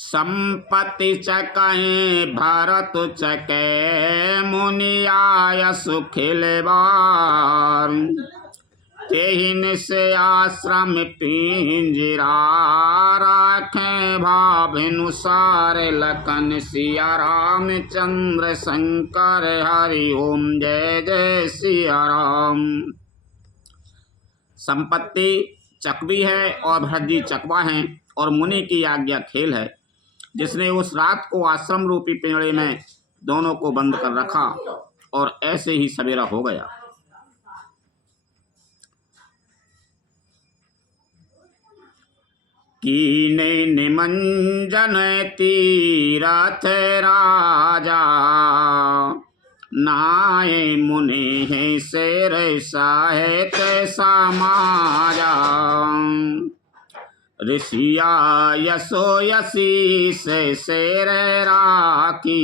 संपत्ति चकहि भरत चके मुनि आय सुखिल बार। तेहिन से आश्रम पिंजरा राखें भावनुसार लखन सिया रामचंद्र शंकर हरि ओम जय जय सिया राम। संपत्ति चकवी है और भरत जी चकवा हैं और मुनि की आज्ञा खेल है। जिसने उस रात को आश्रम रूपी पिंजरे में दोनों को बंद कर रखा और ऐसे ही सवेरा हो गया। कीने निमंजन तीरथ राजा नाये मुनि है शेर साहित समाजा। ऋषिया यशो यशी से शेर राखी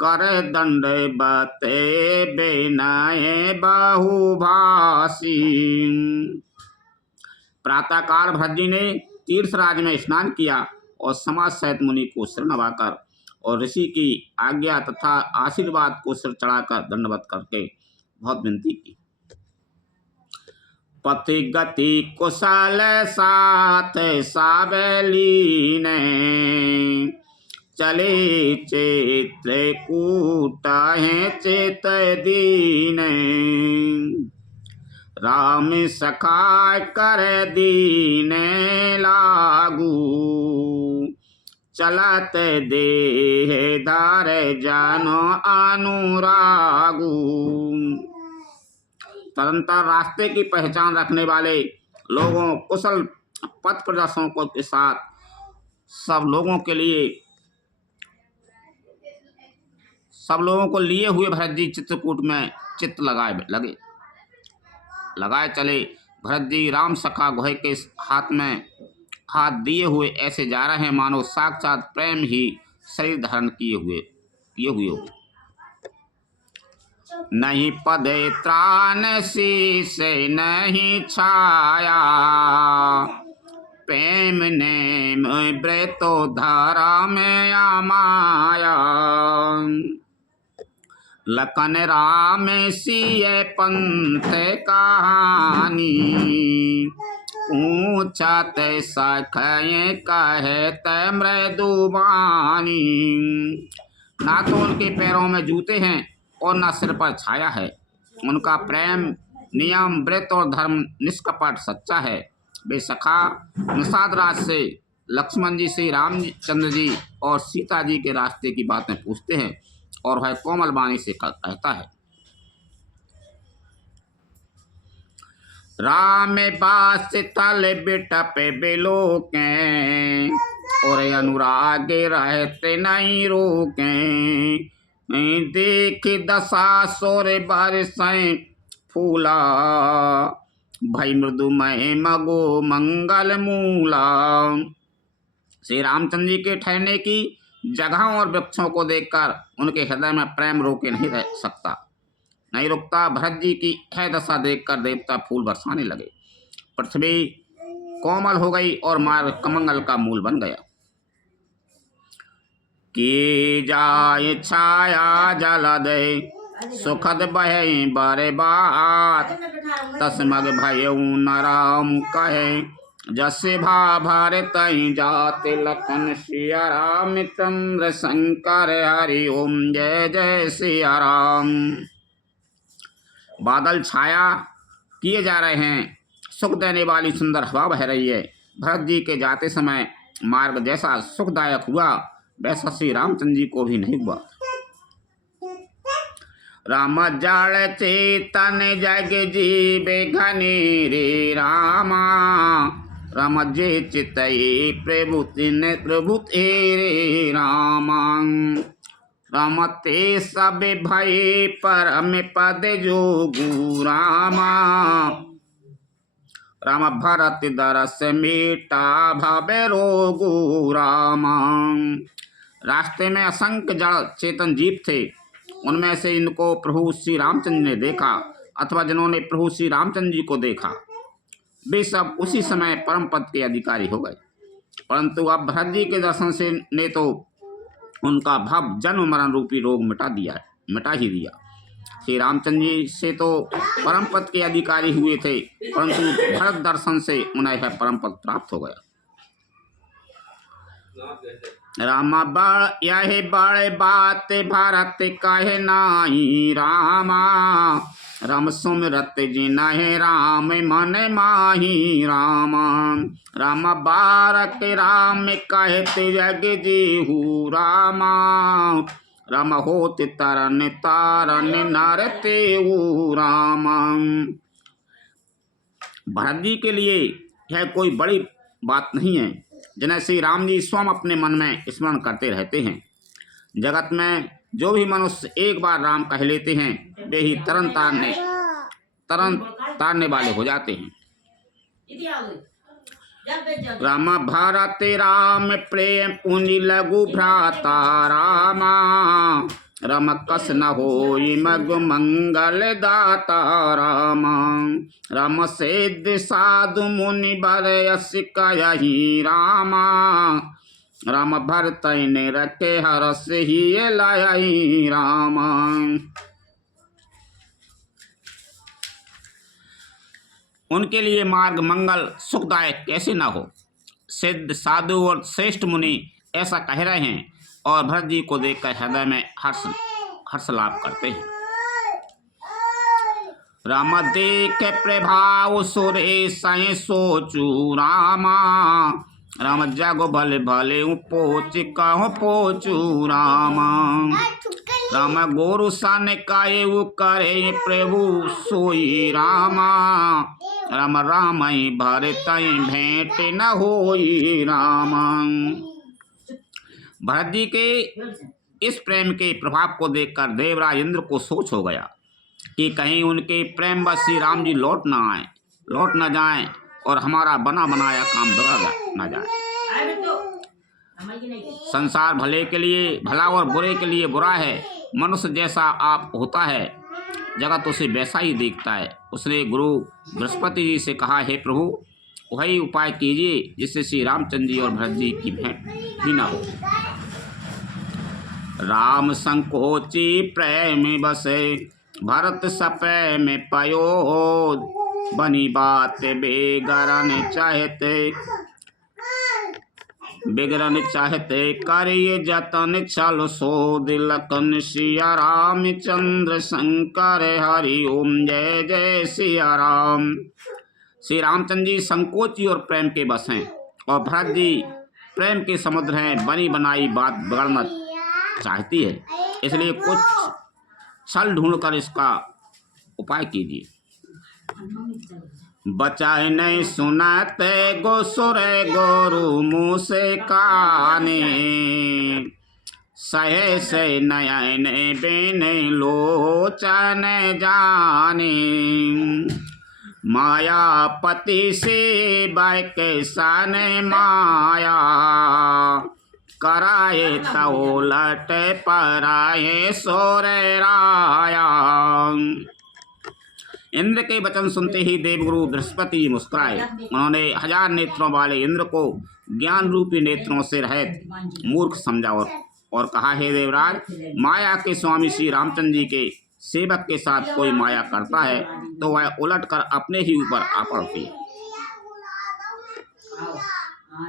कर दंड बते बेनय बहुभाषी। प्रातःकाल भरत जी ने तीर्थराज में स्नान किया और समाज सहित मुनि को सिर नवाकर और ऋषि की आज्ञा तथा आशीर्वाद को सिर चढ़ाकर दंडवत करके बहुत विनती की। पति गति कुशल साथ साबेली ने चले चित्र कूट है चित दीन। राम सखा कर दीन लागू चलत देह धार जानो अनुरागू। तदंतर रास्ते की पहचान रखने वाले लोगों कुशल पथ प्रदर्शकों के साथ सब लोगों को लिए हुए भरत जी चित्रकूट में चित्त लगाए चले। भरत जी राम सखा गुहे के हाथ में हाथ दिए हुए ऐसे जा रहे हैं मानो साक्षात प्रेम ही शरीर धारण किए हुए हो। नहीं पदे त्राण शीश नहीं छाया प्रेम ने व्रतो धारा में आमाया। लखन राम सिय पंथ कहानी पूछत सखय कहत मृदुबानी। ना तो उनके पैरों में जूते हैं और ना सिर पर छाया है। उनका प्रेम नियम व्रत और धर्म निष्कपट सच्चा है। वे सखा निषाद राज से लक्ष्मण जी से रामचंद्र जी और सीता जी के रास्ते की बातें पूछते हैं और वह कोमल वाणी से कहता है। राम बास तल बिटप बिलोके और अनुराग रहते नहीं रोके। देख दशा सोर बरसें फूला भई मृदुमय मगो मंगल मूला। श्री रामचंद्र जी के ठहरने की जगहों और वृक्षों को देखकर उनके हृदय में प्रेम रोके नहीं रुकता। भरत जी की है दशा देखकर देवता फूल बरसाने लगे। पृथ्वी कोमल हो गई और मार्ग कमंगल का मूल बन गया। की जाय छाया जल दे सुखद बहे बारे बात तस्मग भयउ न राम कहे जसे भा भारत जाते लखन सिया रामचंद्र शंकर हरि ओम जय जय सिया राम। बादल छाया किए जा रहे हैं, सुख देने वाली सुंदर हवा बह रही है। भरत जी के जाते समय मार्ग जैसा सुखदायक हुआ वैसा श्री रामचंद्र जी को भी नहीं हुआ। राम जड़ चेतन जग जीवे घनी रे रामा राम जे चितई प्रभु रे रामा। राम ते सब भय परम पद जोगु रामा राम भरत दरस मीटा भवे रोगु रामा। रास्ते में असंख्य जड़ चेतन जीव थे। उनमें से इनको प्रभु श्री रामचंद्र ने देखा अथवा जिन्होंने प्रभु श्री रामचंद्र जी को देखा वे सब उसी समय परम पद के अधिकारी हो गए। परंतु अब भरत जी के दर्शन से ने तो उनका भव जन्म मरण रूपी रोग मिटा ही दिया। श्री रामचंद्र जी से तो परम पद के अधिकारी हुए थे, परंतु भरत दर्शन से उन्हें यह परम पद प्राप्त हो गया। रामा बड़ यह बड़े बात भारत कहे नाही रामा, राम सुमिरत जिनहि राम मन माही रामा, राम बारक राम कहते जग जीहू रामा, राम होत तरन तारन नर तेऊ रामा। भरत जी के लिए यह कोई बड़ी बात नहीं है, जिन्हें श्री राम जी स्वयं अपने मन में स्मरण करते रहते हैं। जगत में जो भी मनुष्य एक बार राम कह लेते हैं वे ही तरन तारने वाले हो जाते हैं। राम भारत राम प्रेम पुनि लघु भ्राता रामा, राम कस न होई मग मंगल दाता रामा, राम सिद्ध साधु मुनि बर यस कहि रामा, राम भरत ने रखे हरस ही लायहि रामा। उनके लिए मार्ग मंगल सुखदायक कैसे न हो। सिद्ध साधु और श्रेष्ठ मुनि ऐसा कह रहे हैं और भरत जी को देखकर हृदय में हर्ष लाभ करते हैं। राम देख प्रभाव सुरे सै सोचू रामा, राम जग भले भले पोच कहो पोचू रामा, राम गोरु सन कायु करे प्रभु सोई रामा, राम राम भरत भेंट न होई रामा। भरत जी के इस प्रेम के प्रभाव को देखकर देवराज इंद्र को सोच हो गया कि कहीं उनके प्रेम बस श्री राम जी लौट न जाएं और हमारा बना बनाया काम बिगड़ न जाए। संसार भले के लिए भला और बुरे के लिए बुरा है। मनुष्य जैसा आप होता है जगत उसे वैसा ही देखता है। उसने गुरु बृहस्पति जी से कहा, हे प्रभु वही उपाय कीजिए जिससे श्री रामचंद्र जी और भरत जी की भेंट ही न हो। राम संकोची प्रेम बसे भरत सपै में पयो, बनी बात बिगड़न चाहते करिए जतन छल सोध लखन सिया रामचंद्र शंकर हरि ओम जय जय सिया राम। श्री रामचंद्र जी संकोची और प्रेम के बस हैं और भरत जी प्रेम के समुद्र हैं। बनी बनाई बात बिगड़ना चाहती है, इसलिए कुछ छल ढूंढकर इसका उपाय कीजिए। बचाए नहीं सुनाते गोसुरे गोरु मुँह से काने, सहे से नयन बिन लोचन जाने, मायापति से बैके सन माया, कराए तो लट पराए सोरे राया। इंद्र के वचन सुनते ही देवगुरु बृहस्पति मुस्कुराए। उन्होंने 1000 नेत्रों वाले इंद्र को ज्ञान रूपी नेत्रों से रहित मूर्ख समझा और कहा, हे देवराज, माया के स्वामी श्री रामचंद्र जी के सेवक के साथ कोई माया करता है तो वह उलटकर अपने ही ऊपर आ पड़ती है।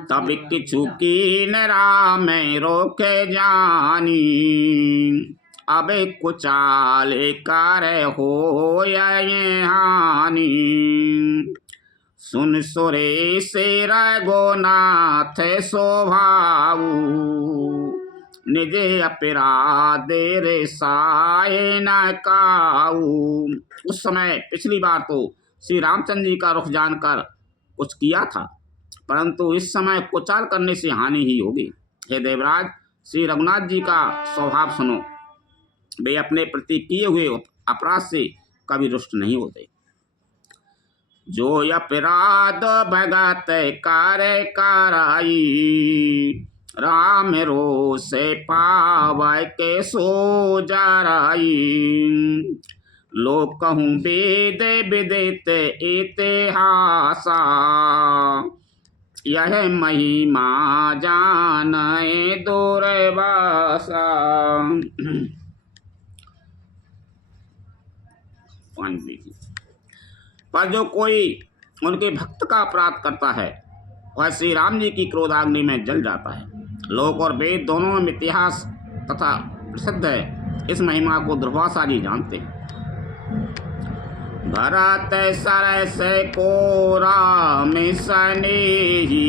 तब किछु कीन राम रोके जानी, अब कुचाल कर हो हानि, सुन सुरे से रघुनाथ स्वभाव, निजे अपराध रे साए न काऊ। उस समय पिछली बार तो श्री रामचंद्र जी का रुख जानकर कुछ किया था, परंतु इस समय कुचाल करने से हानि ही होगी। हे देवराज, श्री रघुनाथ जी का स्वभाव सुनो। वे अपने प्रति किए हुए अपराध से कभी रुष्ट नहीं होते। जो अपराध भगत कार्य कराई, राम रोष पावै के सो जराई, लोक कहूँ वेद विदित इतिहासा, यह महिमा जाने दूरवासा। पर जो कोई उनके भक्त का अपराध करता है वह श्री राम जी की क्रोधाग्नि में जल जाता है। लोक और वेद दोनों में इतिहास तथा प्रसिद्ध है। इस महिमा को दुर्वासा जी जानते हैं। भरत सरस को राम सनेही,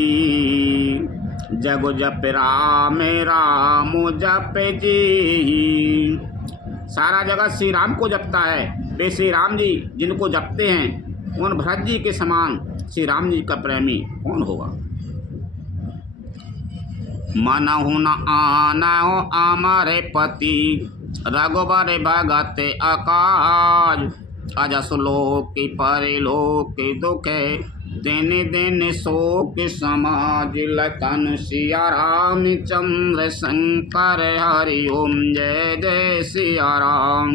जग जप राम राम जप जी। सारा जगत श्री राम को जपता है। वे श्री राम जी जिनको जपते हैं उन भरत जी के समान श्री राम जी का प्रेमी कौन होगा। मनहु न आनौ अमर पति, रघुबर भगत अकाज। अजस लोक परलोक दुख, दिन दिन शोक समाज। लखन सिया राम चंद्र शंकर हरि ओम जय जय सिया राम।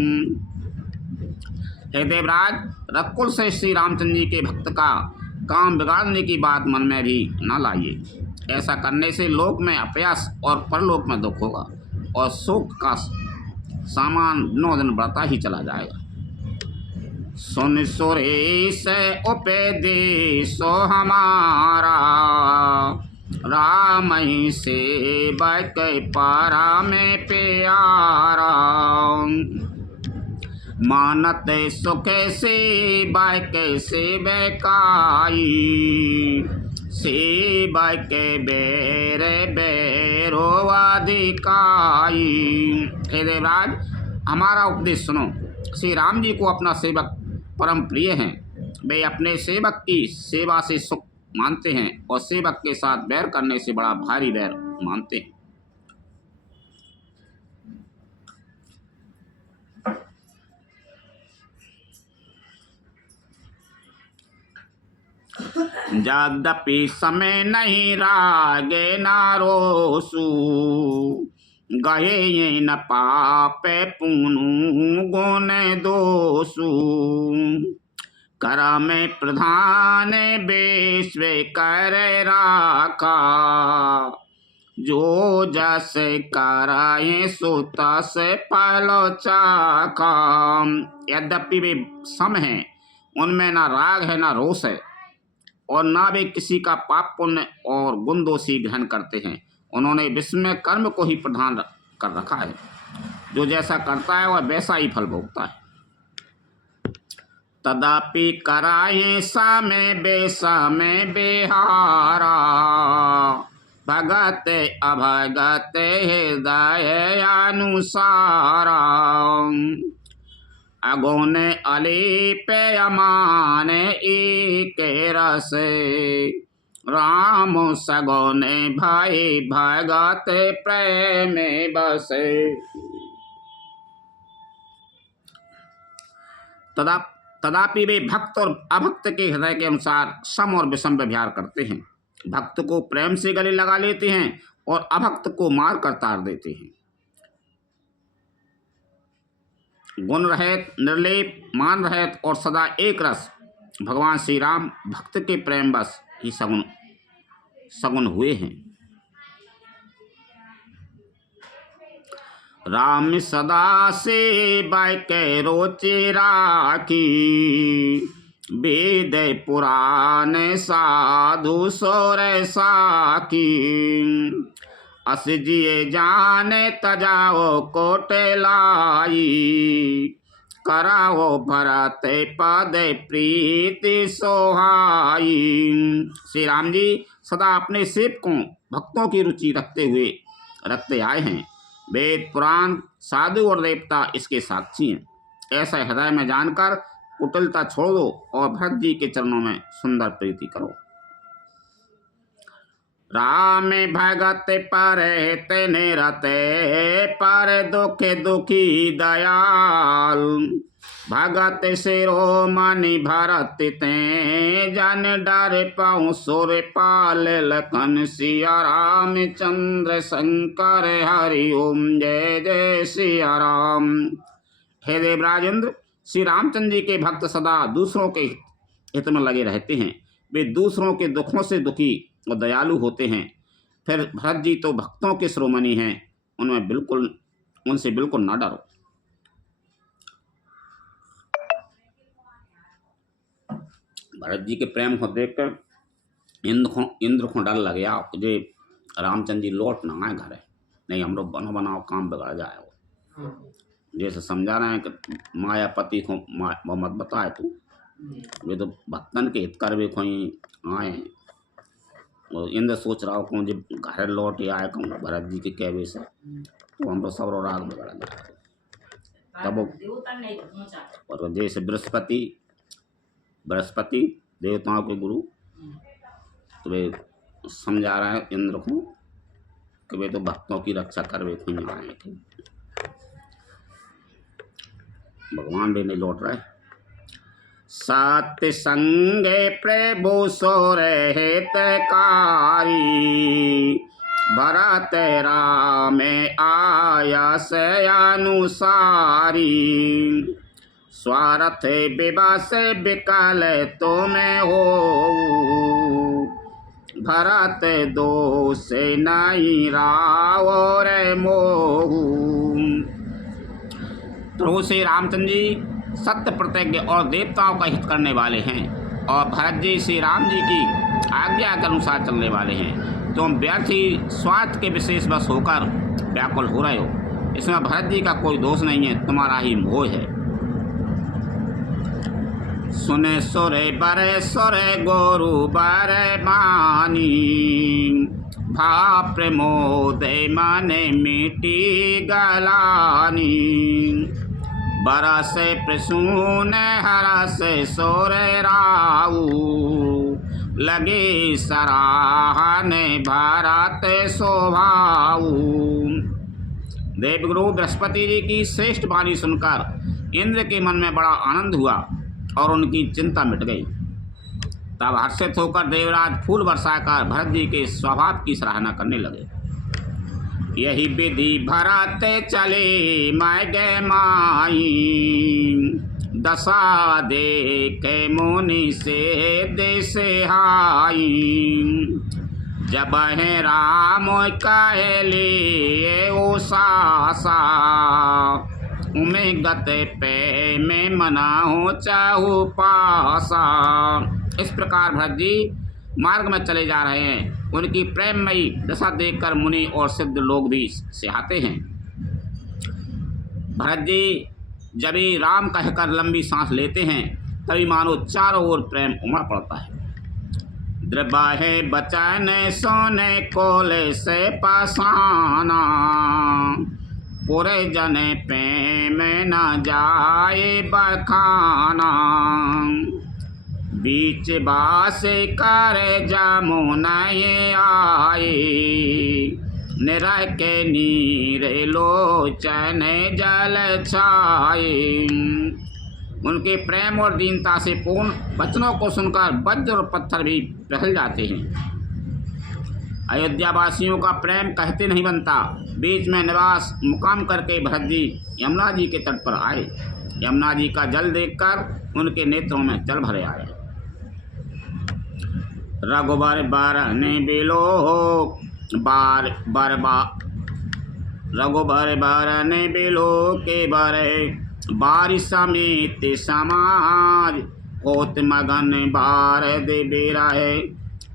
हे देवराज, रघुकुल से श्री रामचंद्र जी के भक्त का काम बिगाड़ने की बात मन में भी न लाइए। ऐसा करने से लोक में अपयश और परलोक में दुख होगा और शोक का सामान दिनों दिन बढ़ता ही चला जाएगा। सुन सुरेश उपदेशो हमारा, राम ही सेवक पारा में प्यारा। मानत सुख सेवक सेवकाई, सेवक बेर बेरो अधिकाई। हे देवराज, हमारा उपदेश सुनो। श्री राम जी को अपना सेवक परम प्रिय हैं। वे अपने सेवक की सेवा से सुख मानते हैं और सेवक के साथ बैर करने से बड़ा भारी बैर मानते हैं। यद्यपि समय नहीं रागे नारोसु, गहे न पापे पुनु गुण दोषु। कर में प्रधान विश्व कर राखा, जो जस कराए सो तस पलो चाखा। यद्यपि वे सम हैं, उनमें ना राग है ना रोष है और ना वे किसी का पाप पुण्य और गुण दोषी ग्रहण करते हैं। उन्होंने विश्व में कर्म को ही प्रधान कर रखा है। जो जैसा करता है वह वैसा ही फल भोगता है। तदापि कराए सामे बेसामे बेहारा, भगत अभगत हृदय अनुसारा। अगुण अलीप अमान एक रस, राम सगुण भाई भगत प्रेम बसे। तदापि वे भक्त और अभक्त के हृदय के अनुसार सम और विषम व्यवहार करते हैं। भक्त को प्रेम से गले लगा लेते हैं और अभक्त को मार कर तार देते हैं। गुण रहित, निर्लेप, मान रहित और सदा एक रस भगवान श्री राम भक्त के प्रेम बस ही सगुन हुए हैं। राम सदा से बाके रोचे राखी, वेद पुराण साधु सोर साखी। अस जिए जाने तजाओ कोट लाई, कराओ भरत पद प्रीति सोहाई। श्री राम जी सदा अपने सेवकों भक्तों की रुचि रखते आए हैं। वेद पुराण साधु और देवता इसके साक्षी हैं। ऐसा हृदय में जानकर कुटिलता छोड़ दो और भरत जी के चरणों में सुंदर प्रीति करो। राम भगत पर तेने रते, पर दुख दुखी दयाल। भगत शिरोमणि भरत ते, जन डर पाऊँ सुर पाल। लखन सिया राम चंद्र शंकर हरि ओम जय जय सिया राम। हे देवराजेंद्र, श्री रामचंद्र जी के भक्त सदा दूसरों के हित में लगे रहते हैं। वे दूसरों के दुखों से दुखी और दयालु होते हैं। फिर भरत जी तो भक्तों के शिरोमणि हैं, उनसे बिल्कुल ना डरो। भरत जी के प्रेम को देखकर इंद्र को डर लग गया, मुझे रामचंद्र जी लौट ना आए घर, नहीं हम लोग बनाओ काम बिगड़ जाए। जैसे समझा रहे हैं कि मायापति को वो मत बताए तू, वे तो भक्तन के हित कर वे कोई आए। और इंद्र सोच रहा हो जब घर लौट आए कहूँ भरत जी के कहवे से, तो हम लोग सब राग बिगड़ जाए। तब और जैसे बृहस्पति देवताओं के गुरु, तो वे समझा रहे हैं इंद्र को कि वे तो भक्तों की रक्षा कर वे कोई आए थे। भगवान भी नहीं लौट रहे। सत्य संगे प्रभु सो रहत कारी, भरत राम आया से अनुसारी। स्वार्थ विवाह से विकल तुम्हें हो, भरत दोष नहीं राव रे मोहू। प्रभु श्री रामचंद्र जी सत्य प्रतिज्ञ और देवताओं का हित करने वाले हैं, और भरत जी श्री राम जी की आज्ञा के अनुसार चलने वाले हैं। तुम व्यर्थ ही स्वार्थ के विशेष बस होकर व्याकुल हो रहे हो। इसमें भरत जी का कोई दोष नहीं है, तुम्हारा ही मोह है। सुने सुरे बरे सुरे गोरु बरे मानी, भा प्रमोद माने मिटी गलानी। बरस प्रसून हरस सोरे राऊ, लगे सराहन भारत शोभाऊ। देवगुरु बृहस्पति जी की श्रेष्ठ वाणी सुनकर इंद्र के मन में बड़ा आनंद हुआ और उनकी चिंता मिट गई। तब हर्षित होकर देवराज फूल बरसाकर भरत जी के स्वभाव की सराहना करने लगे। यही विधि भरत चले मैं गे माई, दशा देख मुनि से देश हाई। जब है राम कहले ओ सासा, उमें गत पे में मना हो चाहू पासा। इस प्रकार भरत जी मार्ग में चले जा रहे हैं। उनकी प्रेममयी दशा देखकर मुनि और सिद्ध लोग भी सिहाते हैं। भरत जी जब ही राम कहकर लंबी सांस लेते हैं, तभी मानो चारों ओर प्रेम उमड़ पड़ता है। द्रबाहे बचन सोने कोले से पासाना, पूरे जने प्रेम न जाए बखाना। बीच बास कर जमुना आए, निरह के नीर लोचन जल छाए। उनके प्रेम और दीनता से पूर्ण वचनों को सुनकर वज्र और पत्थर भी पिघल जाते हैं। अयोध्या वासियों का प्रेम कहते नहीं बनता। बीच में निवास मुकाम करके भरत जी यमुना जी के तट पर आए। यमुना जी का जल देखकर उनके नेत्रों में जल भरे आए। रघुबर बरने बिलो रघुबर बरने बिलो के बरे, बारिश समेत समाज होत मगन बार दे बेराए।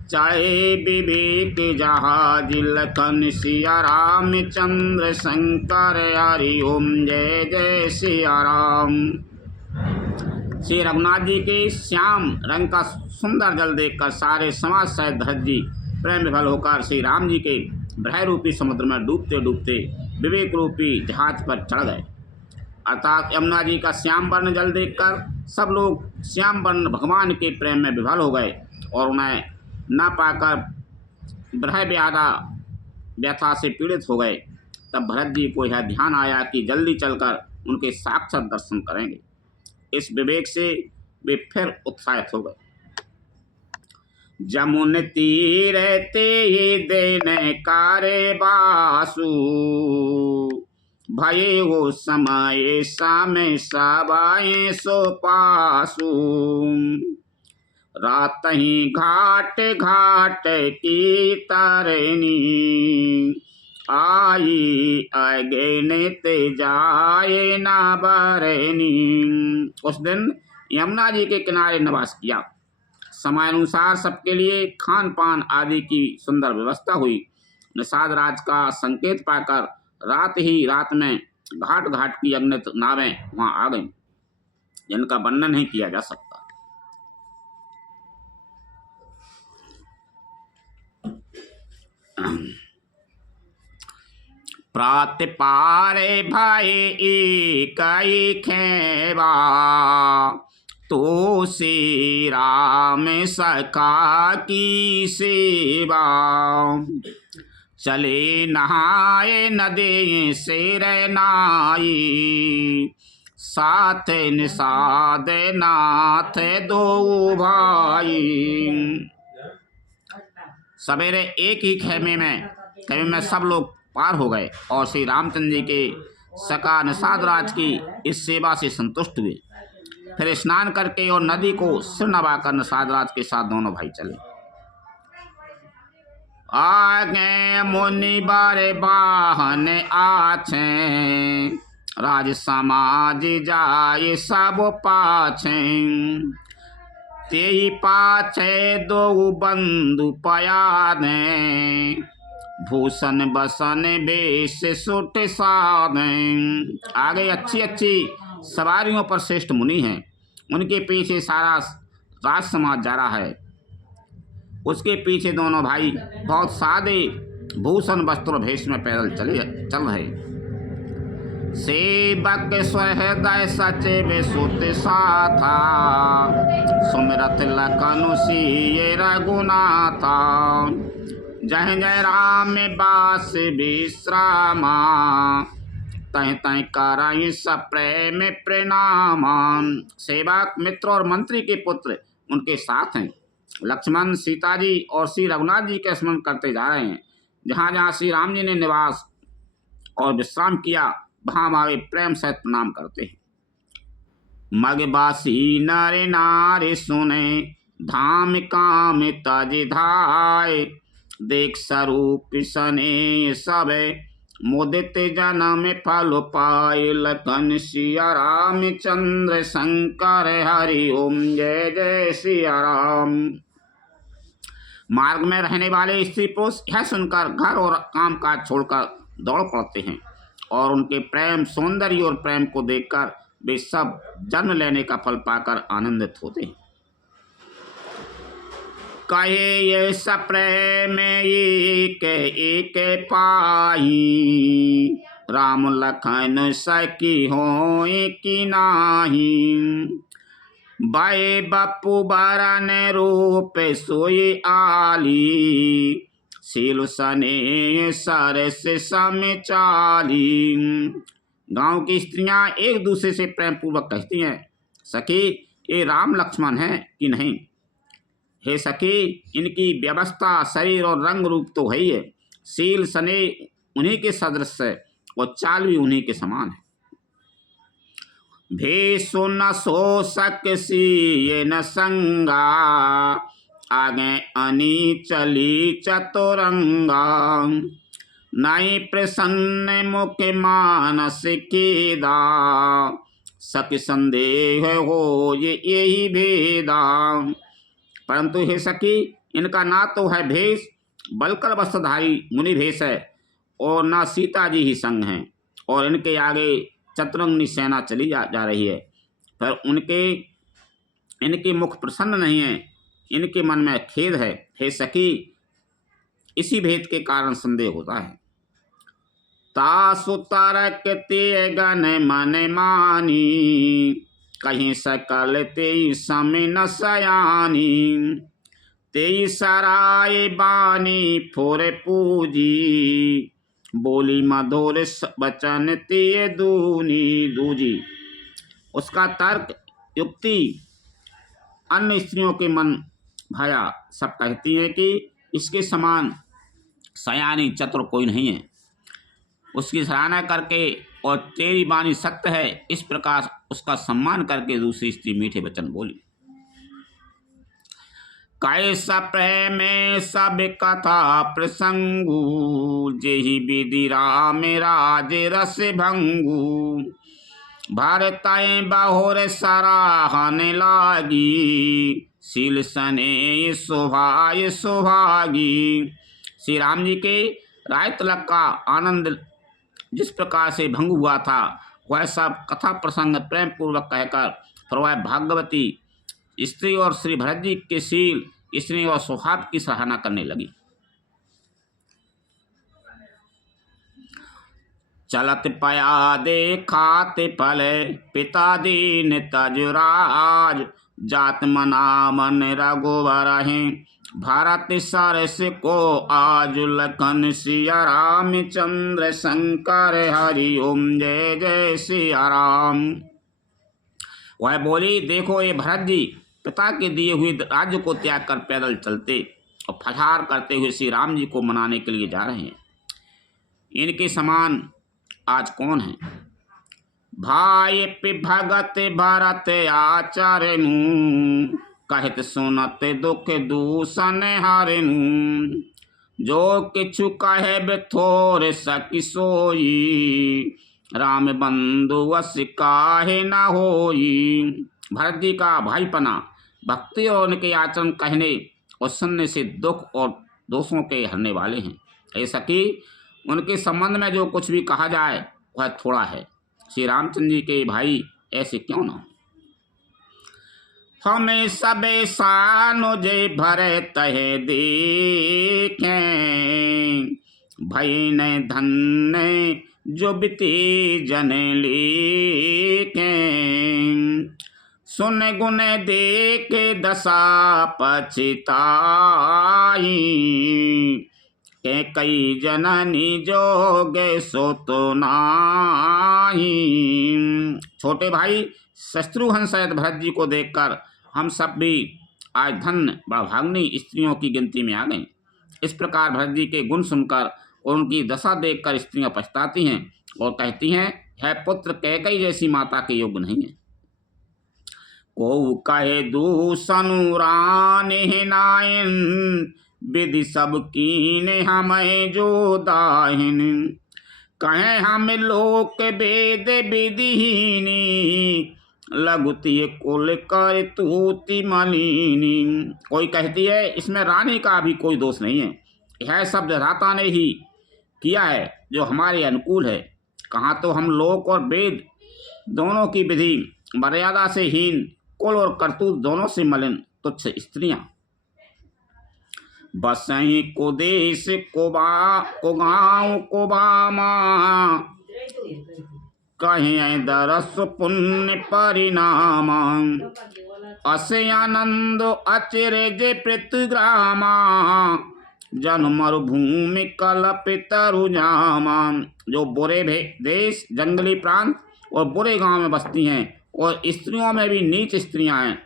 चढ़े विवेक जहाज लखन सिया राम चंद्र शंकर हरि ओम जय जय सिया राम। श्री रघुनाथ जी के श्याम रंग का सुंदर जल देखकर सारे समाज सहित भरत जी प्रेम विफल होकर श्री राम जी के भय रूपी समुद्र में डूबते डूबते विवेक रूपी जहाज पर चढ़ गए। अर्थात यमुना जी का श्याम वर्ण जल देखकर सब लोग श्याम वर्ण भगवान के प्रेम में विफल हो गए और उन्हें न पाकर ब्रह व्यथा से पीड़ित हो गए। तब भरत जी को यह ध्यान आया कि जल्दी चलकर उनके साक्षात दर्शन करेंगे। इस विवेक से वे फिर उत्साहित हो गए। जमुन तीर ते देने कारे बासु, भये वो समय सामे सबाए सो पासु। रात ही घाट घाट की तरनी, आई अगेने ते जाए ना बरनी। उस दिन यमुना जी के किनारे निवास किया। समयानुसार सबके लिए खान पान आदि की सुंदर व्यवस्था हुई। निषाद राज का संकेत पाकर रात में घाट घाट की अगणित नावें वहां आ गईं, जिनका वर्णन नहीं किया जा सकता। प्रात पारे भाई कई खेवा, तो श्री राम सखा की सेवा। चले नहाए नदी से नाई, साथ निषाद नाथ दो भाई। सवेरे एक ही खेमे में सब लोग पार हो गए और श्री रामचंद्र जी के सखा निषाद राज की इस सेवा से संतुष्ट हुए। फिर स्नान करके और नदी को सिर नवाकर निषाद राज के साथ दोनों भाई चले। आगे मुनि बारे बाहन आछे, राज समाज जाए सब पाछे। तेई पाछे दो बंधु पयाने, भूषण बसन बेश सुट साधे। आगे अच्छी अच्छी सवारियों पर श्रेष्ठ मुनि हैं, उनके पीछे सारा राज समाज जा रहा है। उसके पीछे दोनों भाई बहुत सादे भूषण वस्त्र भेष में पैदल चल रहे। सेवक सहृदय सचिव सुत साथा, सुमिरत लखन सिय रघुनाथा। जय जय राम बास विश्रामा, तय तय कराई सब प्रेम प्रणाम। सेवक मित्र और मंत्री के पुत्र उनके साथ हैं। लक्ष्मण सीता जी और श्री रघुनाथ जी के स्मरण करते जा रहे हैं। जहाँ जहाँ श्री राम जी ने निवास और विश्राम किया वहाँ हमारे प्रेम सहित प्रणाम करते हैं। मगबासी नर नारी सुने, धाम काम तज धाय। देख स्वरूप सने सब, मुदित जन्म फल पाए। लखन सिया रामचंद्र शंकर हरि ओम, जय जय सिया राम। मार्ग में रहने वाले स्त्री पुरुष यह सुनकर घर और काम काज छोड़कर दौड़ पड़ते हैं और उनके प्रेम सौंदर्य और प्रेम को देखकर वे सब जन्म लेने का फल पाकर आनंदित होते हैं। कहे ये सब प्रेम एक एक पाई, राम लखन सखी हो की नाही। बाए बापू बारन रूप सोई आली, सील सने सरस समचाली। गांव की स्त्रियां एक दूसरे से प्रेम पूर्वक कहती हैं, सखी ये राम लक्ष्मण हैं कि नहीं? हे सखी, इनकी व्यवस्था शरीर और रंग रूप तो है ही है, सील सने उन्हीं के सदृश है और चाल भी उन्हीं के समान है। भेषु न सो सक सी न संगा, आगे अनी चली चतुरंगा। नई प्रसन्न मुख मानस केदा, सक संदेह हो ये यही भेदा। परंतु हे सखी, इनका ना तो है भेष बलकर वस्त्रधारी मुनि भेष है और ना सीता जी ही संग हैं, और इनके आगे चतुरंगनी सेना चली जा रही है, पर इनके मुख प्रसन्न नहीं है, इनके मन में खेद है। हे सखी, इसी भेद के कारण संदेह होता है। तासु तारक ते गन मन मानी, कहीं सकल ते समय न सयानी। ते सराय बानी फोर पूजी, बोली मधुर वचन ते दूनी दूजी। उसका तर्क युक्ति अन्य स्त्रियों के मन भाया। सब कहती हैं कि इसके समान सयानी चतुर कोई नहीं है। उसकी सराहना करके और तेरी बानी सत्य है, इस प्रकार उसका सम्मान करके दूसरी स्त्री मीठे वचन बोली। कैसा प्रेम सब कथा प्रसंगु, जेहि विधि राम राज रस भंगु। भारताएं बहुर सराहन लागी, शील सने शोभाय शोभागी। श्री राम जी के राय तिलक का आनंद जिस प्रकार से भंग हुआ था, वह सब कथा प्रसंग प्रेम पूर्वक कहकर फिर वह भागवती स्त्री और श्री भरत जी के शील, स्त्री और स्वभाव की सराहना करने लगी। चलत पया देखात फल, पिता दीन तजुराज। जात मना मन रघुवर हैं, भारत सरस को आज। लखन सिया रामचंद्र शंकर हरि ओम जय जय सिया राम। वह बोली, देखो ये भरत जी पिता के दिए हुए राज्य को त्याग कर पैदल चलते और फलहार करते हुए श्री राम जी को मनाने के लिए जा रहे हैं। इनके समान आज कौन है? भाई भगत भरत आचरणु, कहत सुनत दुख दूषण हरनु। जो किछु कहे बिथोर सकी सोई, राम बंधु वश काहे न होई। भरत जी का भाईपना, भक्ति और उनके आचरण कहने और सुनने से दुख और दोषों के हरने वाले हैं। ऐसा कि उनके संबंध में जो कुछ भी कहा जाए वह थोड़ा है। श्री रामचंद्र जी के भाई ऐसे क्यों ना? हमें सबे सानो जे भरे तहे देखें, भई न धन्य जो बिते जन लेखें। सुन गुण देख दशा पछताई, के कई जननी जोगे सो तो नाही। छोटे भाई शत्रुघ्न सहित भरत जी को देखकर हम सब भी आज धन्य बड़भाग्नी स्त्रियों की गिनती में आ गए। इस प्रकार भरत जी के गुण सुनकर और उनकी दशा देखकर स्त्रियां पछताती हैं और कहती हैं, है पुत्र कैकई जैसी माता के योग्य नहीं है। को कहे दूसनु रानी नायन, विधि सब कीन हमें जो दाहिन। कहे हम लोक वेद विधिहीनी, लघुति कुल कर तूति मलिनी। कोई कहती है इसमें रानी का भी कोई दोष नहीं है, यह शब्द राता ने ही किया है जो हमारे अनुकूल है। कहाँ तो हम लोक और वेद दोनों की विधि मर्यादा से हीन, कुल और करतूत दोनों से मलिन तुच्छ स्त्रियां। बसहीं को देश को गाँव को बामा, कहीं दरस पुण्य परिणाम। असे आनंद अचरज पृथ्वीग्रामा, जन मरुभूमि कल्पित रुजामा। जो बुरे देश, जंगली प्रांत और बुरे गांव में बसती हैं और स्त्रियों में भी नीच स्त्रियां हैं,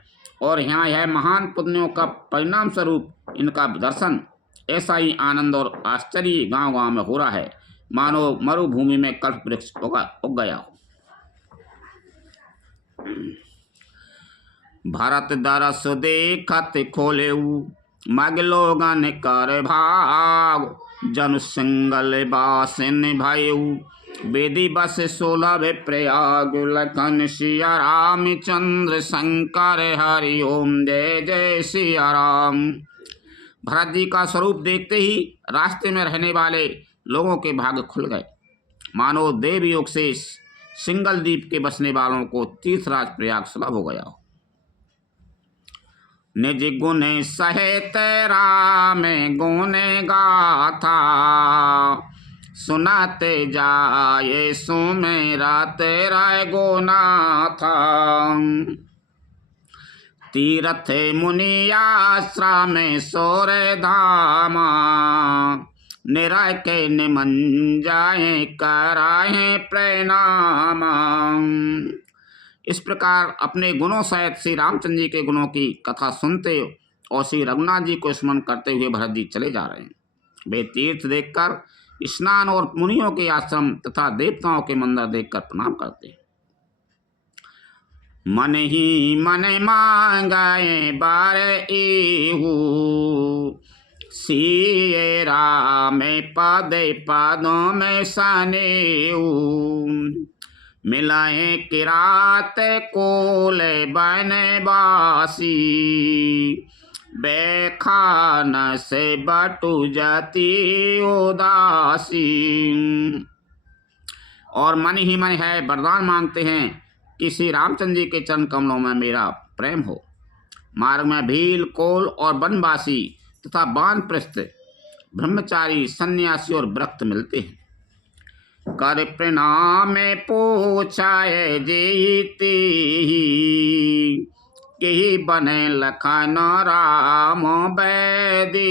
और यहाँ यह महान पुण्यों का परिणाम स्वरूप इनका दर्शन, ऐसा ही आनंद और आश्चर्य गांव गांव में हो रहा है, मानो मरुभूमि में कल्प वृक्ष उग गया हो। भारत दरस देखत खोलेऊ, मग लोगन कर भाग। जनु सिंगल बासन भयऊ, वेदी बस 16 प्रयाग। लखन सिया रामचंद्र शंकर हरि ओम जय जय सिया राम। भरत जी का स्वरूप देखते ही रास्ते में रहने वाले लोगों के भाग्य खुल गए, मानो देवयोग से सिंगल द्वीप के बसने वालों को तीर्थराज प्रयाग सुलभ हो गया हो। निज गुण सहित राम गुण गाथा, सुनाते जाए सुमेरते राय गोनाथा। तीर्थ मुनि आश्रम सोर धामा, निराय के निमन जाए कराए प्रणाम। इस प्रकार अपने गुणों सहित श्री रामचंद्र जी के गुणों की कथा सुनते और श्री रघुनाथ जी को स्मरण करते हुए भरत जी चले जा रहे हैं। वे तीर्थ देखकर स्नान और मुनियों के आश्रम तथा देवताओं के मंदिर देखकर प्रणाम करते हैं। मन ही मन मांगे बार एहू, सिए राम पद पदों में सनेऊ। मिलाए किरात कोल बनवासी, बेखान से बटु जाती उदासी। और मन ही मन है वरदान मांगते हैं कि श्री रामचंद्र जी के चरण कमलों में मेरा प्रेम हो। मार्ग में भील, कोल और बनवासी तथा वानप्रस्थ, ब्रह्मचारी, सन्यासी और व्रत मिलते हैं। कर प्रणाम पूछाए जीती, कि बने लखन राम बैदी।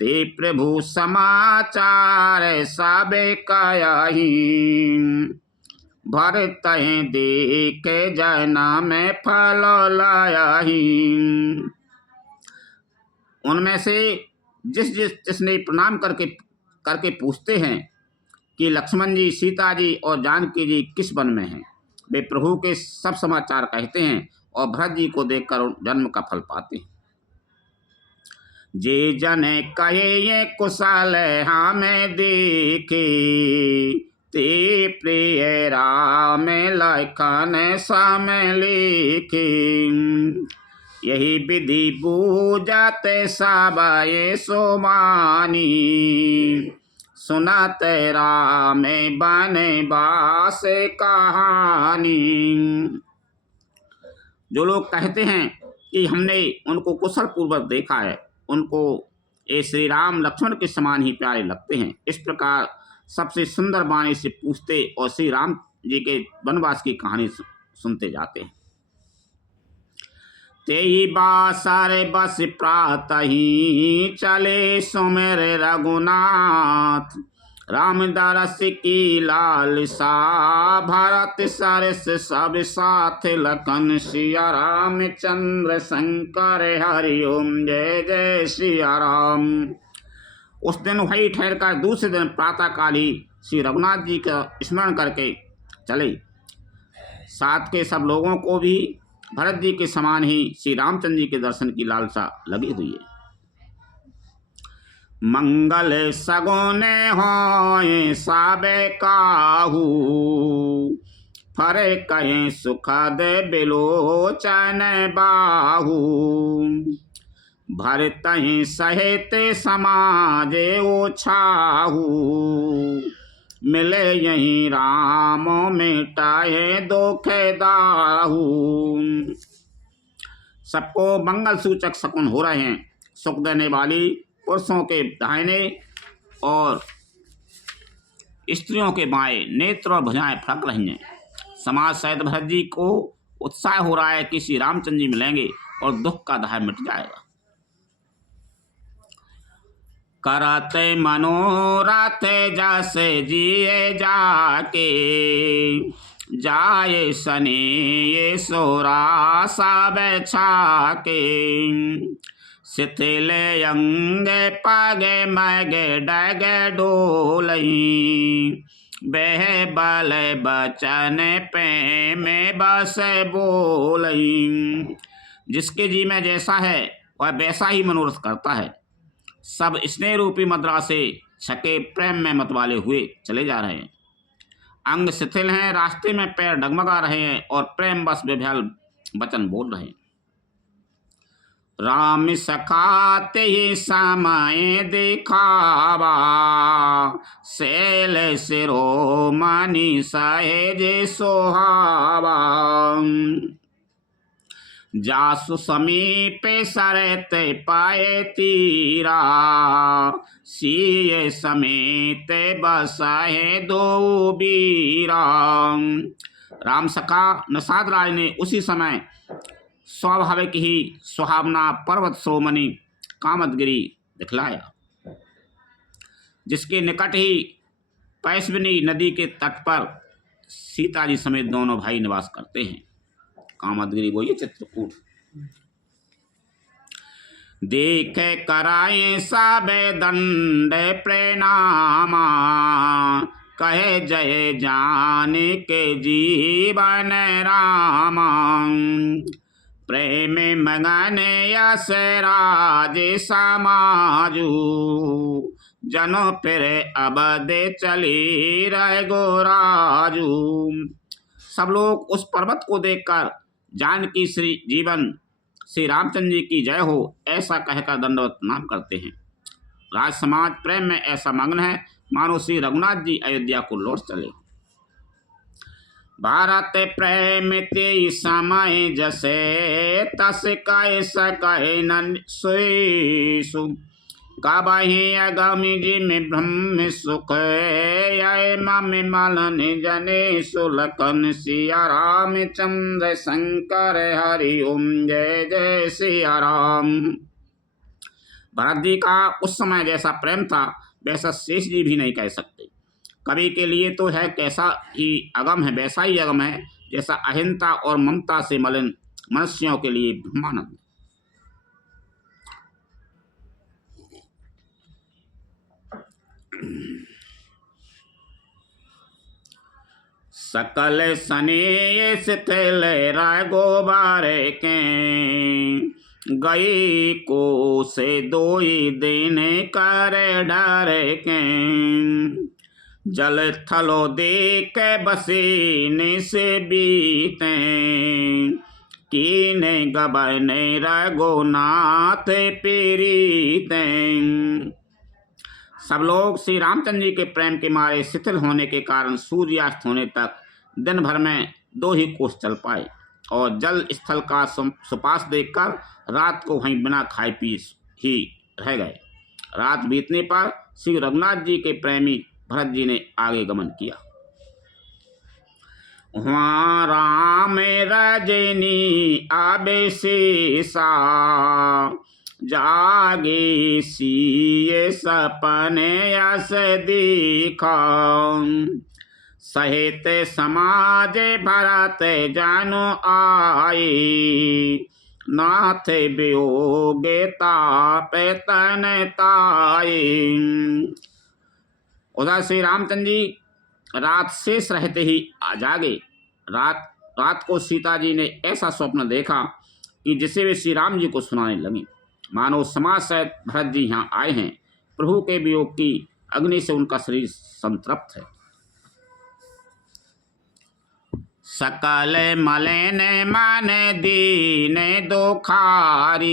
ते प्रभु समाचार सब कही, भरत देख जना में फल लाही। उनमें से जिसने प्रणाम करके पूछते हैं कि लक्ष्मण जी, सीता जी और जानकी जी किस वन में हैं, वे प्रभु के सब समाचार कहते हैं और भरत जी को देखकर जन्म का फल पाते हैं। जे जन कहे ये कुशल हमें देखे, ते प्रिय राम लखन सम लेखे। यही विधि बूझत सब ये सोमानी, सुनत राम बनवास कहानी। जो लोग कहते हैं कि हमने उनको कुशल पूर्वक देखा है, उनको ये श्री राम लक्ष्मण के समान ही प्यारे लगते हैं, इस प्रकार सबसे सुंदर वाणी से पूछते और श्री राम जी के वनवास की कहानी सुनते जाते हैं। ते ही बासर बस प्रातहि, चले सुमेर रघुनाथ। रामदास की लालसा, भरत सरस सब साथ। लखन सिया रामचंद्र शंकर हरिओम, जय जय सिया राम। उस दिन वही ठहर कर दूसरे दिन प्रातः काल ही श्री रघुनाथ जी का स्मरण करके चले। साथ के सब लोगों को भी भरत जी के समान ही श्री रामचंद्र जी के दर्शन की लालसा लगी हुई है। मंगल सगुने होए साबे काहू, फरे कहें सुखद बिलोचन बाहू। भरत सहित समाजे ओछाहू, मिले यहीं राम मिटाए दुख दाहू। सबको मंगल सूचक शकुन हो रहे हैं। सुख देने वाली पुरुषों के दाहिने और स्त्रियों के बाएं नेत्र और भुजाएं फड़क रही हैं। समाज सहित भरत जी को उत्साह हो रहा है कि श्री रामचंद्र जी मिलेंगे और दुख का दाह मिट जाएगा। करते मनोरथ जैसे जिए जाके, जाए सने ये सोरा सब छाके। शिथिल अंग पगे मगे डग डोलई, बह बल बचन पे में बस बोलई। जिसके जी में जैसा है वह वैसा ही मनोरथ करता है। सब स्नेह रूपी मुद्रा से छके प्रेम में मतवाले हुए चले जा रहे हैं। अंग शिथिल हैं, रास्ते में पैर डगमगा रहे हैं और प्रेम बस बेभ्याल वचन बोल रहे हैं। राम सखाते ही समय दिखावा, सेल शिरोमणि सहेज सोहावा। जासु समीप सरत पाए तीरा, सिए समेत बसाए दो बीरा। राम सखा निषाद राज ने उसी समय स्वाभाविक ही सुहावना पर्वत श्रोमणि कामदगिरी दिखलाया, जिसके निकट ही पैस्विनी नदी के तट पर सीता जी समेत दोनों भाई निवास करते हैं। कामदगिरी वो ये चित्रकूट। देख कराए सब दंड प्रणामा, कहे जय जान के जीवन रामा। प्रेम मगन यस राज समाजू, जनो फिर अब दे चली रह गोराजू। सब लोग उस पर्वत को देखकर जानकी श्री जीवन श्री रामचंद्र जी की जय हो ऐसा कहकर दंडवत प्रणाम करते हैं। राज समाज प्रेम में ऐसा मग्न है मानो श्री रघुनाथ जी अयोध्या को लौट चले। भारत प्रेम ते समय जसे, तस कह सके न सोईसु। काबहि अगमि जिमि ब्रह्म सुख, आए ममि मलन जने सुलखन। सिया रामचंद्र शंकर हरि ओम, जय जय सिया राम। भरत जी का उस समय जैसा प्रेम था वैसा शेष जी भी नहीं कह सकते। कवि के लिए तो है कैसा ही अगम है, वैसा ही अगम है जैसा अहिंसा और ममता से मलिन मनुष्यों के लिए ब्रह्मानंद। सकल सने शिथिल गोबारे के, गई को से दोई दिन कर डर के। जल थलो देख बसीने से बीते, कीने गबने रघुनाथ पीरीते। सब लोग श्री रामचंद्र जी के प्रेम के मारे शिथिल होने के कारण सूर्यास्त होने तक दिन भर में 2 ही कोस चल पाए और जल स्थल का सुपास देखकर रात को वहीं बिना खाए पी ही रह गए। रात बीतने पर श्री रघुनाथ जी के प्रेमी भरत जी ने आगे गमन किया। वहाँ राम रजनी आबेशेषा, जागे सिए सपने यस दिखा। सहित समाज भरत जानो आए, नाथ वियोग ताप तन ताए। उधर श्री रामचंद्र जी रात शेष रहते ही जागे। रात को सीता जी ने ऐसा स्वप्न देखा कि जिसे वे श्री राम जी को सुनाने लगी। मानो समाज सहित भरत जी यहाँ आए हैं। प्रभु के वियोग की अग्नि से उनका शरीर संतृप्त है। सकल मलिन मन दीन दुखारी,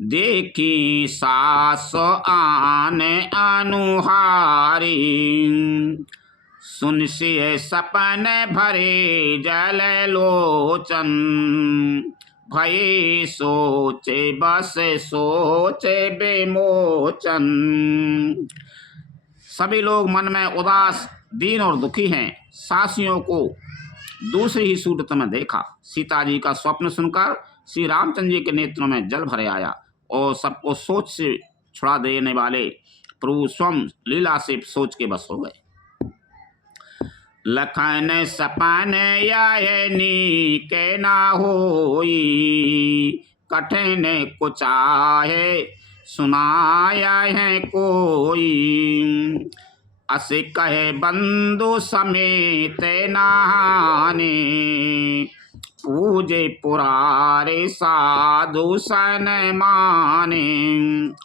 देखी सास आन अनुहारी। सुन सिय सपन भरे जल लोचन, भय सोचे बस सोचे विमोचन। सभी लोग मन में उदास दीन और दुखी हैं। सासियों को दूसरी ही सूरत में देखा। सीता जी का स्वप्न सुनकर श्री रामचंद्र जी के नेत्रों में जल भरे आया और सबको सोच से छुड़ा देने वाले प्रभु स्वयं लीला से सोच के बस हो गए। लखन सपन यायनी के ना होई, कठिन कुचाहे सुनाया है कोई। अस कहे बंधु समेत नहाने, पूजे पुरारे साधु सन माने।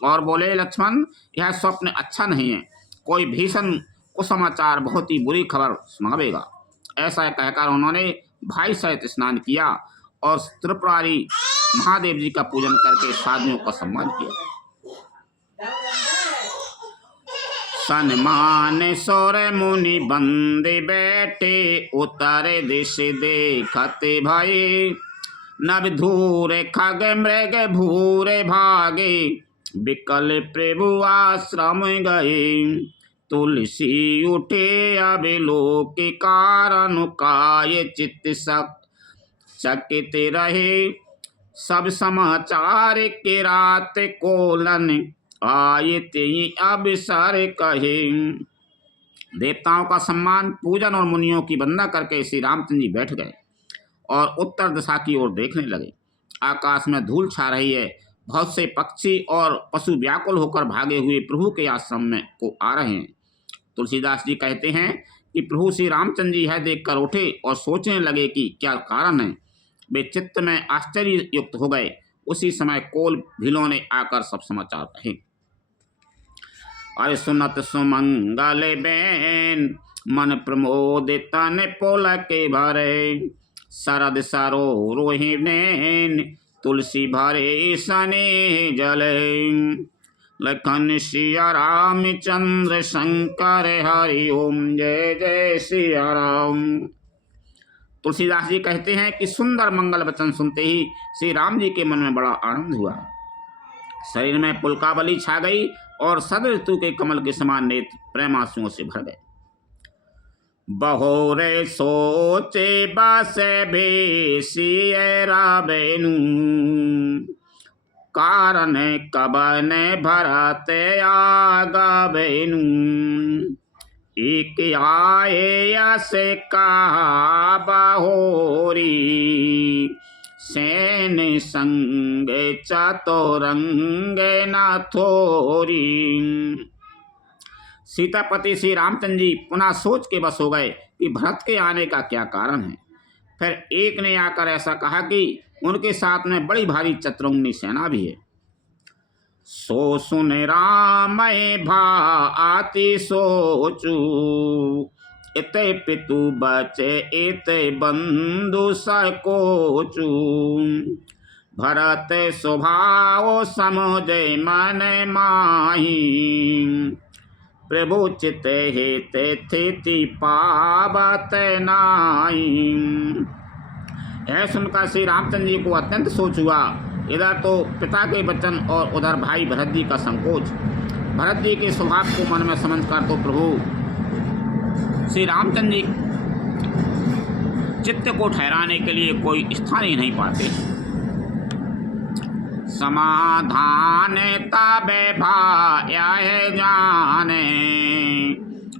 और बोले लक्ष्मण, यह स्वप्न अच्छा नहीं है, कोई भीषण कुसमाचार बहुत ही बुरी खबर सुनावेगा। ऐसा कहकर उन्होंने भाई सहित स्नान किया और त्रिपुरारी महादेव जी का पूजन करके साधुओं का सम्मान किया। सन्मान सौर मुनि बंदे बैठे, उतारे दिश देखते भाई। नभ धूरे खग मृग भूरे भागे, विकल प्रभु आश्रम गए। तुलसी उठे अभिलोक कारण, काय चित्त चकित रहे। सब समाचार के रात कोलन, आये ते अवसर कहे। देवताओं का सम्मान, पूजन और मुनियों की वंदना करके श्री रामचंद्र जी बैठ गए और उत्तर दिशा की ओर देखने लगे। आकाश में धूल छा रही है। बहुत से पक्षी और पशु व्याकुल होकर भागे हुए प्रभु के आश्रम में को आ रहे हैं। तुलसीदास जी कहते हैं कि प्रभु श्री रामचंद्र जी यह देखकर उठे और सोचने लगे कि क्या कारण है। वे चित्त में आश्चर्य युक्त हो गए। उसी समय कोल भीलों ने आकर सब समाचार कहे। अरे सुनत सुमंगल बैन मन प्रमोदित तन पोलक भरे, शरद सरो रोहि नैन तुलसी भरे सने जले, लखन सिया रामचंद्र शंकर हरि ओम जय जय सिया राम। तुलसीदास जी कहते हैं कि सुंदर मंगल वचन सुनते ही श्री राम जी के मन में बड़ा आनंद हुआ। शरीर में पुलकावली छा गई और सद ऋतु के कमल के समान नेत्र प्रेमांसुओं से भर गए। बहोरे सोचे बसे भेसिए राबेनु, कारण कबन भरते आगबेनु, एक आए से कहा बहोरी, सेन संग चतुरंग न थोरी। सीतापति श्री रामचंद्र जी पुनः सोच के बस हो गए कि भरत के आने का क्या कारण है। फिर एक ने आकर ऐसा कहा कि उनके साथ में बड़ी भारी चतुरंगनी सेना भी है। सो सुन राम भा आति सोचू, इते पितु बचे इते बंधु सकोचू, भरत स्वभाव समझे मन माही, प्रभु चित हित स्थिति पावत नाई। यह सुनकर श्री रामचंद्र जी को अत्यंत सोच हुआ। इधर तो पिता के वचन और उधर भाई भरत जी का संकोच। भरत जी के स्वभाव को मन में समझकर तो प्रभु श्री रामचंद्र जी चित्त को ठहराने के लिए कोई स्थान ही नहीं पाते। समाधान तबे भाया जाने,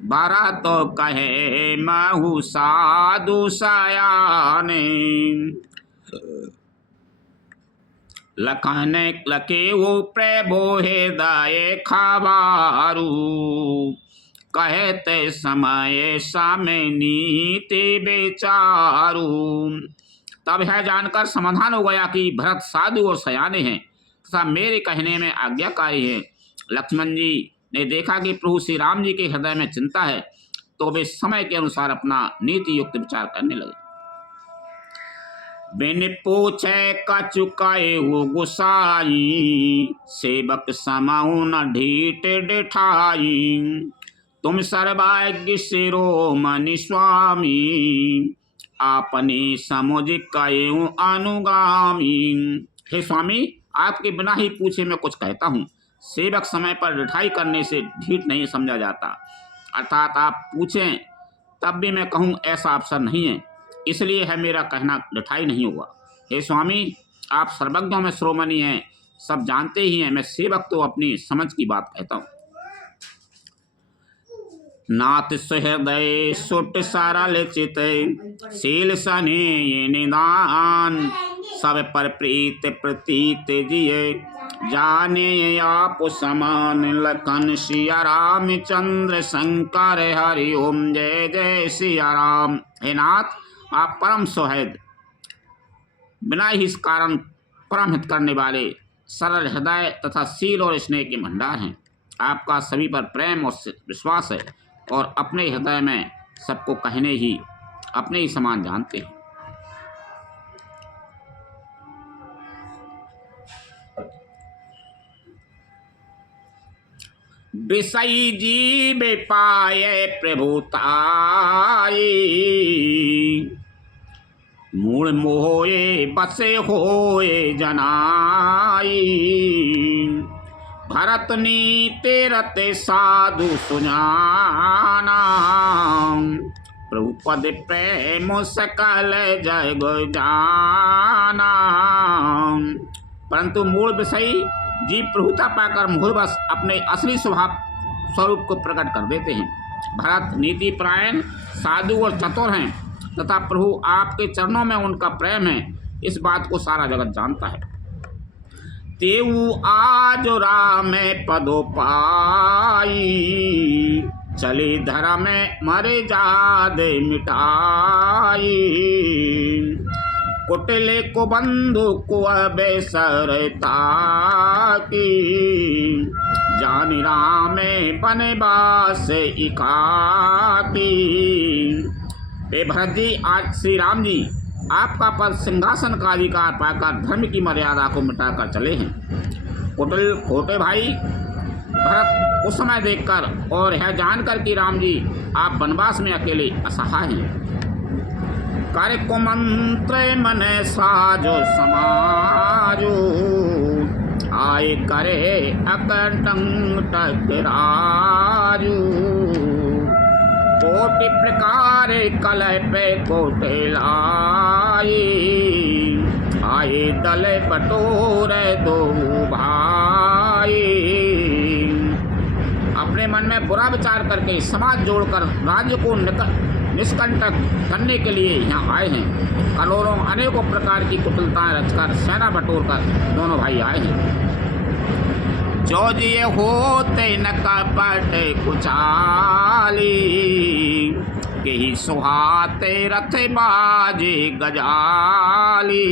भरत तो कहे महु साधु सयाने, लखन लखे वो प्रभु हृदय खबारू, कहते समय समय नीति बेचारू। तब यह जानकर समाधान हो गया कि भरत साधु और सयाने हैं तथा मेरे कहने में आज्ञाकारी है। लक्ष्मण जी ने देखा कि प्रभु श्री राम जी के हृदय में चिंता है, तो वे समय के अनुसार अपना नीति युक्त विचार करने लगे। बिन पूछे कचुकाए वो गुसाई, सेवक समाऊ न ढीठ डिठाई, तुम सर्वज्ञ शिरोमणि स्वामी, आपने समुझ कयो अनुगामी। हे स्वामी, आपके बिना ही पूछे मैं कुछ कहता हूँ। सेवक समय पर डिठाई करने से ढीठ नहीं समझा जाता, अर्थात आप पूछें तब भी मैं कहूँ ऐसा अवसर नहीं है, इसलिए है मेरा कहना डिठाई नहीं हुआ। हे स्वामी, आप सर्वज्ञों में श्रोमणी हैं, सब जानते ही हैं, मैं सेवक तो अपनी समझ की बात कहता हूँ। नाथ सुहृदय सुट सरल चित, शील सने ये निदान, सब पर प्रीत प्रतीत जिये, जाने आप समान, लखन सिया रामचंद्र शंकर हरि ओम जय जय सिया राम। हे नाथ, आप परम सुहृद, बिना ही इस कारण परम हित करने वाले, सरल हृदय तथा शील और स्नेह के भंडार हैं। आपका सभी पर प्रेम और विश्वास है और अपने हृदय में सबको कहने ही अपने ही समान जानते हैं। विषयी जीव पाए प्रभुताई, मूल मोहे बसे होए जनाई, भरत नीते रते साधु सुजाना, प्रभु पद प्रेम सकल जय गो जाना। परंतु मूल विषयी जीव प्रभुता पाकर मूलवश अपने असली स्वरूप को प्रकट कर देते हैं। भरत नीति परायण, साधु और चतुर हैं तथा प्रभु आपके चरणों में उनका प्रेम है, इस बात को सारा जगत जानता है। तेऊ आज राम पदो पाई, चली धरा में मरे जादे मिटाई, कुटिले को बंधु को बेसरता की, जान राम बनवास इकाकी। ए भरत जी, आज श्री राम जी आपका पद सिंहासन का अधिकार पाकर धर्म की मर्यादा को मिटाकर चले हैं। कुटिल खोटे भाई भरत उस समय देखकर और यह जानकर कि राम जी आप वनवास में अकेले असहाय हैं, कार्य को मंत्र मन साजो समाजो, आए करे अकटंग टकराजू, कोटि प्रकार कलह पे कोटे लाई, आए दल बटोर दो भाई। अपने मन में बुरा विचार करके समाज जोड़कर राज्य को निष्कंटक करने के लिए यहाँ आए हैं। करोड़ों अनेकों प्रकार की कुटिलताएं रचकर सेना बटोर कर दोनों भाई आए हैं। जो जिये होते न कपट कुचाली, के ही सुहाते रथ बाजे गजाली,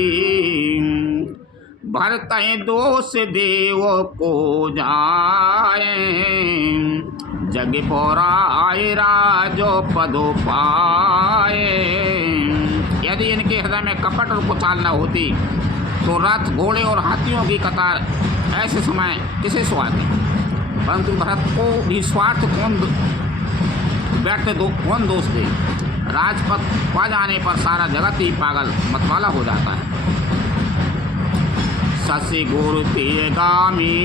भरतय दोष देव को जाए, जग पौराए राजो पदो पाए। यदि इनके हृदय में कपट और कुचाल न होती तो रथ घोड़े और हाथियों की कतार ऐसे समय किसे सुहाती। परंतु भरत को भी स्वार्थ कौन दोष दे। राजपथ पा जाने पर सारा जगत ही पागल मतवाला हो जाता है। शशि गुरु गामी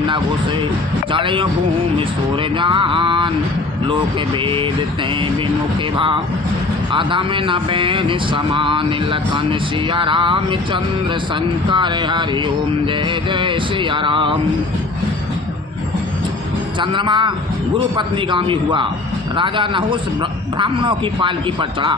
न घुसे चढ़े भूमि सूर्य जान, लोक वेद ते विमुखे भाव, अधम न बैन समान, लखन सिया राम चंद्र शंकर हरि ओम जय जय सिया राम। चंद्रमा गुरु पत्नी गामी हुआ, राजा नहुस ब्राह्मणों की पालकी पर चढ़ा।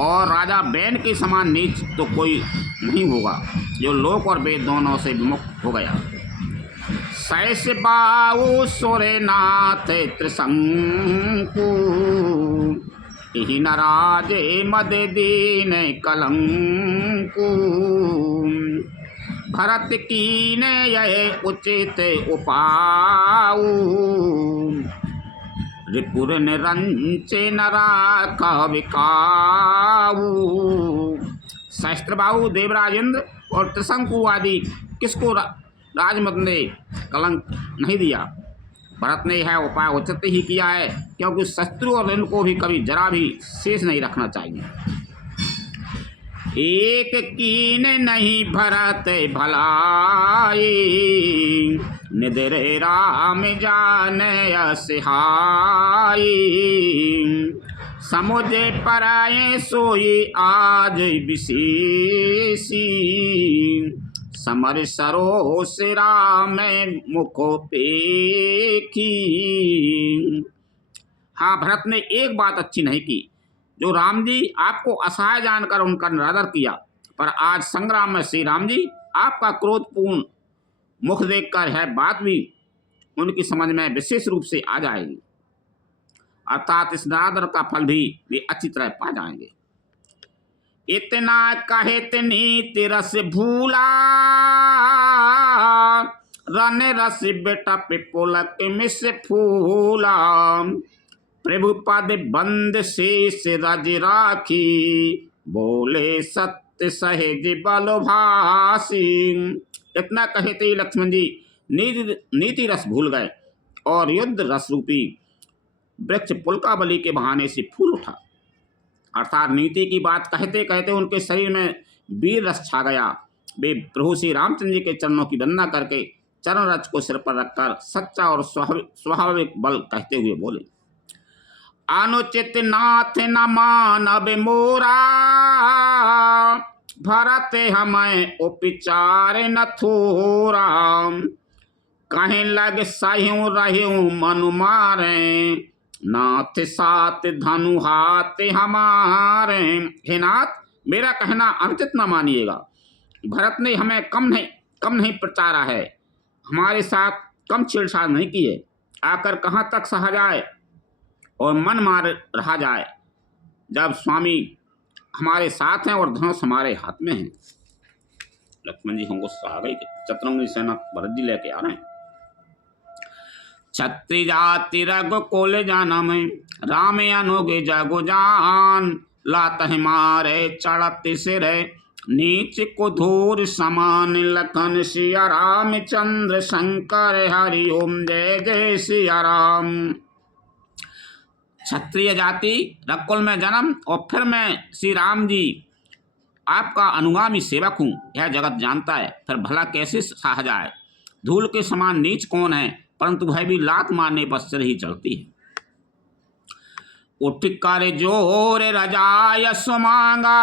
और राजा बैन के समान नीच तो कोई नहीं होगा जो लोक और वेद दोनों से विमुख हो गया। सैस बाऊ सुरनाथ त्रिशंकु, ही नराजे मद दीन कलंकु, भरत कीन यह उचित उपाऊ, रिपुर निरंचे नरा कविकाऊ। सहस्त्रबाहु देवराज इंद्र और त्रिशंकु आदि किसको राजमत ने कलंक नहीं दिया। भरत ने यह उपाय उचित ही किया है, क्योंकि शत्रु और ऋण को भी कभी जरा भी शेष नहीं रखना चाहिए। एक कीन नहीं भरत भलाई, निदरे राम जाने असहाई, समुझे पराए सोई आज विशेषी, समर सरो से राम मुखो पेखी। हाँ, भरत ने एक बात अच्छी नहीं की, जो राम जी आपको असहाय जानकर उनका निरादर किया, पर आज संग्राम में श्री राम जी आपका क्रोधपूर्ण मुख देखकर है बात भी उनकी समझ में विशेष रूप से आ जाएगी, अर्थात इस निरादर का फल भी वे अच्छी तरह पा जाएंगे। इतना कहित नीति रस भूला, रन रस बेटा पिपुलक मिस फूला, प्रभु पद बंद शेष रज राखी, बोले सत्य सहज बल भासी। इतना कहते ही लक्ष्मण जी नीति रस भूल गए और युद्ध रस रूपी वृक्ष पुलकावली के बहाने से फूल उठा, अर्थात नीति की बात कहते कहते उनके शरीर में वीर रस छा गया। वे प्रभु श्री रामचंद्र जी के चरणों की वंदना करके चरण रज को सिर पर रखकर सच्चा और स्वाभाविक बल कहते हुए बोले, अनुचित नाथ न मानव मोरा, भरत हमें उपचार न थोरा, कहीं लग सह्यूं रहूं मनु मारे, नाथ साथ धनु हाथ हमारे। हे नाथ, मेरा कहना अनुचित न मानिएगा। भरत ने हमें कम नहीं प्रचारा है, हमारे साथ कम छेड़छाड़ नहीं की है। आकर कहाँ तक सहा जाए और मन मार रहा जाए, जब स्वामी हमारे साथ हैं और धनुष हमारे हाथ में है। लक्ष्मण जी हमको सहा गई, शत्रुघ्न सेना भरत जी लेके आ रहे हैं। छत्री जाति रघुकुल जनम राम अनुगे जगु जान, लात मारे चढ़त सिर नीच कुधूर समान, लखन सिया राम चंद्र शंकर हरि ओम जय जय सिया राम। क्षत्रिय जाति रघुकुल में जन्म और फिर मैं श्री राम जी आपका अनुगामी सेवक हूँ, यह जगत जानता है, फिर भला कैसे सहा जाए। धूल के समान नीच कौन है, परंतु वह भी लात मारने पर सिर ही चढ़ती है। उठ कर जोर रजाय सुमांगा,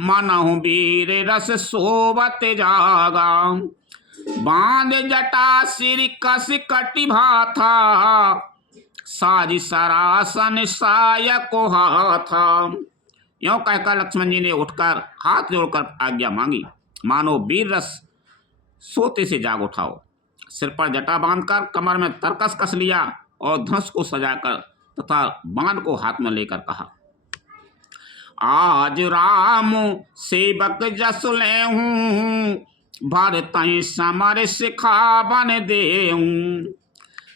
मनहु वीर रस सोबत जागा, बांध जटा सिर कस कटि भाथा, साज सरासन साय को हाथा। यों कहकर लक्ष्मण जी ने उठकर हाथ जोड़कर आज्ञा मांगी, मानो वीर रस सोते से जाग उठाओ। सिर पर जटा बांधकर कमर में तरकस कस लिया और धनुष को सजाकर तथा बाण को हाथ में लेकर कहा, आज राम सेवक जस लेहूं, भरत समर सिखावन देऊं,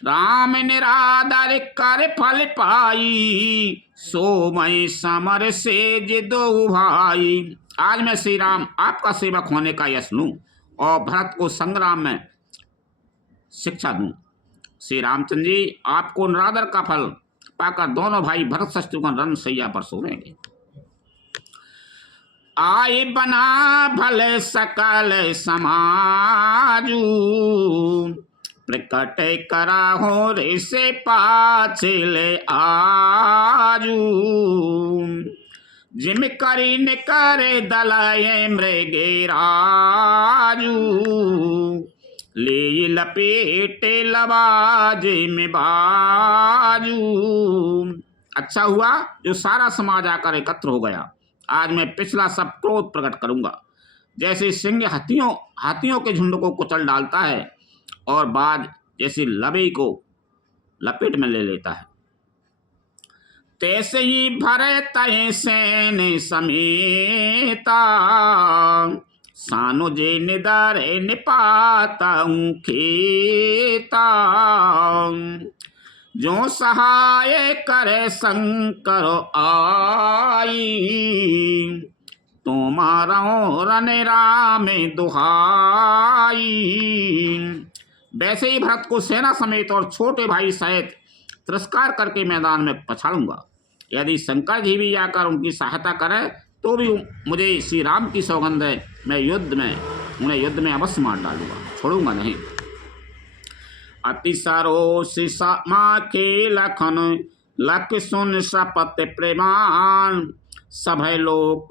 राम निरादर कर फल पाई, सो मैं समर सेज दो भाई। आज मैं श्री राम आपका सेवक होने का यश लूं और भरत को संग्राम में शिक्षा दूं। श्री रामचंद्र जी आपको निरादर का फल पाकर दोनों भाई भरत शत्रुघ्न रण सैया पर सोवेंगे। आए बना भले सकल समाजू, प्रकट करा हो रे से पाछले आजू, जिम करी न करे दलाये मृगे राजू, ले लपेटे लबाजे में बाजू। अच्छा हुआ जो सारा समाज आकर एकत्र हो गया। आज मैं पिछला सब क्रोध प्रकट करूंगा। जैसे सिंह हाथियों के झुंड को कुचल डालता है और बाज जैसी लबे को लपेट में ले लेता है, तैसे ही भरे तय सैन समेता, सानो जे निदारे निपाता खेता, जो सहाय करे शंकर आई, तुम्हारा रन राम दुहाई। वैसे ही भरत को सेना समेत और छोटे भाई सहित तिरस्कार करके मैदान में पछाड़ूंगा। यदि शंकर जी भी आकर उनकी सहायता करें तो भी मुझे श्री राम की सौगंध है, मैं उन्हें युद्ध में अवश्य मार डालूंगा, छोड़ूंगा नहीं। अति सरोष माखे लखन लख सुन शपथ प्रमाण, सभय लोक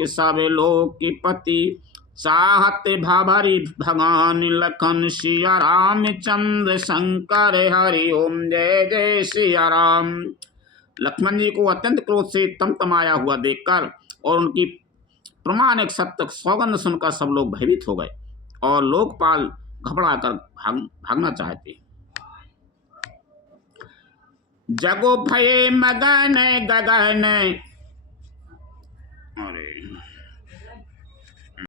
की पति चाहत भरी भगवान, लखन सिया राम चंद्र शंकर हरि ओम जय जय सिया राम। लक्ष्मण जी को अत्यंत क्रोध से तमतमाया हुआ देखकर और उनकी प्रमाणिक सत्य सौगंध सुनकर सब लोग भयभीत हो गए और लोकपाल घबराकर भागना चाहते। जगो भये मगन गगन